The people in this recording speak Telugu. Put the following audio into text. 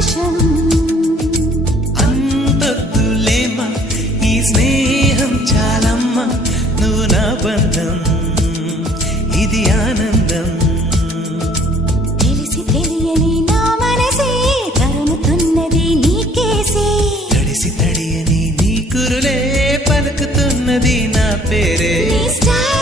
పరవశం. అంతొద్దులేమా ఈ స్నేహం చాలమ్మా, నువ్వు నా బంధం, ఇది ఆనందం. తెలిసి తెలియని నా మనసే తరుముతున్నది నీకేసే, తడిసి తడియని నీ కురులే పలుకుతున్నది నా పేరే. నీ స్టైల్